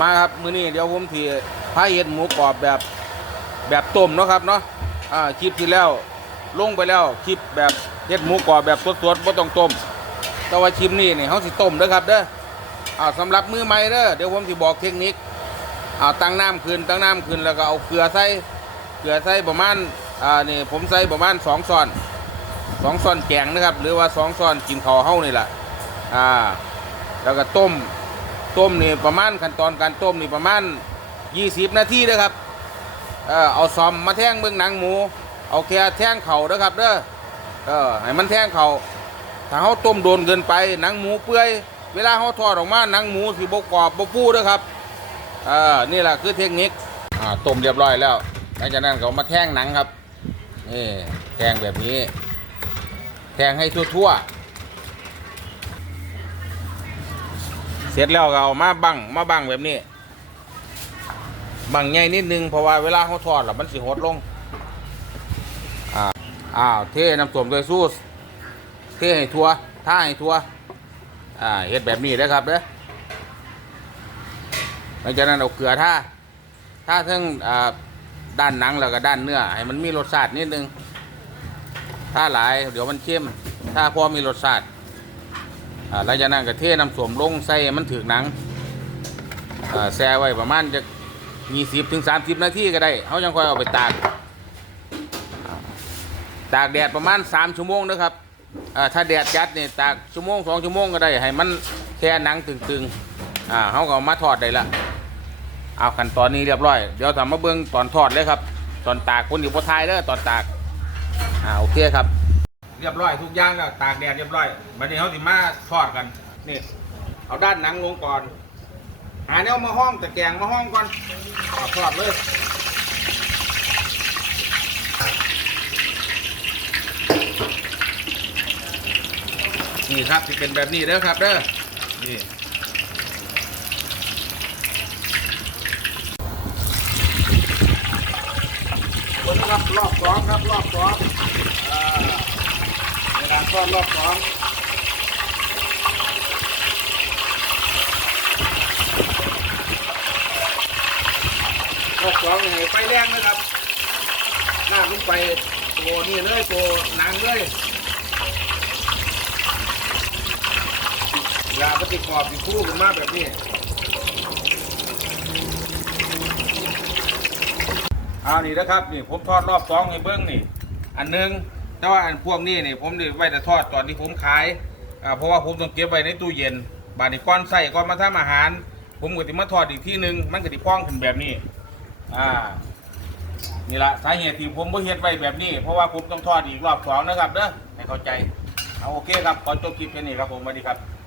มาครับมื้อนี้เดี๋ยวผมที่พาเฮ็ดหมูกรอบแบบแบบต้มเนาะครับเนาะอ่าคลิปที่แล้วลงไปแล้วคลิปแบบเฮ็ดหมูกรอบแบบสดๆบ่ต้องต้ม แต่ว่าคลิปนี้นี่เฮาสิต้มเด้อครับเด้ออ่าสำหรับมือใหม่เด้อเดี๋ยวผมสิบอกเทคนิคอ่าตั้งน้ำขึ้นตั้งน้ำขึ้นแล้วก็เอาเกลือใส่เกลือใส่ประมาณอ่านี่ผมใส่ประมาณ2ช้อนสองช้อนแกงนะครับ หรือว่าสองช้อนกินข้าวเฮานี่แหละอ่าแล้วก็ต้ม ต้มนี่ประมาณขั้นตอนการต้มนี่ประมาณ 20 นาทีเด้อครับเออเอาซอมมาแท่งเบื้องหนังหมู เอาแค่แท่งเข่าเด้อครับเด้อเออให้มันแท่งเข่าถ้าเขาต้มโดนเกินไปหนังหมูเปื่อยเวลาเขาทอดออกมาหนังหมูสิบกรอบบฟูเด้อครับเออนี่แหละคือเทคนิคอ่าต้มเรียบร้อยแล้วหลังจากนั้นเอามาแท่งหนังครับนี่แท่งแบบนี้ แท่งให้ทั่วๆ ร็จแล้วก็เอามาบังมาบังแบบนี้ บังใหญ่นิดนึงเพราะว่าเวลาเขาทอดแล้วมันสิหดลงอ่าอ้าวเทน้ำส้มโดยสู้เทให้ทั่วท่าให้ทั่วอ่าเฮ็ดแบบนี้ได้ครับเด้อหลังจากนั้นเอาเกลือท่าท่าทั้งอ่าด้านหนังแล้วก็ด้านเนื้อให้มันมีรสชาตินิดนึง ถ้าหลายเดี๋ยวมันเข้มถ้าพอมีรสชาติ หลังจากนั้นก็เทน้ำส้มลงใส่มันถึกหนังแช่ไว้ประมาณจะมีสิบถึงสามสิบนาทีก็ได้เขายังค่อยเอาไปตากตากแดดประมาณสามชั่วโมงนะครับถ้าแดดจัดเนี่ยตากชั่วโมงสองชั่วโมงก็ได้ให้มันแค่หนังตึงๆอ่าเขาก็เอามาทอดได้ละเอาขั้นตอนนี้เรียบร้อยเดี๋ยวทำมาเบื้องตอนทอดเลยครับ ตอนตากคนอยู่บนท้ายเด้อตอนตากอ่าโอเคครับ เรียบร้อยทุกอย่างแล้วตากแดดเรียบร้อยบัดนี้เขาสิมาทอดกันนี่เอาด้านหนังลงก่อนหาแนวมาห้องตะแกงมาห้องก่อนเอาทอดเลยนี่ครับที่เป็นแบบนี้เด้อครับเด้อนี่ครับรอบสองครับรอบสองอ่าในการทอรอบสองรอบสองนี่ไฟแรงนะครับหน้าขึ้นไปตัวนี่เลยตัวหนังเลยยาปฏิกรอบอีกคู่ขึ้นมากแบบนี้เอานี่นะครับนี่ผมทอดรอบสองให้เบิ้งนี่ อันหนึง แต่ว่าอันพวกนี้นี่ผมได้ไว้แต่ทอดตอนที่ผมขายอ่าเพราะว่าผมต้องเก็บไว้ในตู้เย็น บาดนี้ก้อนใส่ก้อนมาทำอาหาร ผมก็ติมาทอดอีกที่หนึ่งมันก็ติพองขึ้นแบบนี้ อ่า นี่ละสาเหตุที่ผมบ่เฮ็ดไว้แบบนี้ เพราะว่าผมต้องทอดอีกรอบสองนะครับเด้อให้เข้าใจเอาโอเคครับขอจบคลิปแค่นี้ครับผมสวัสดีครับ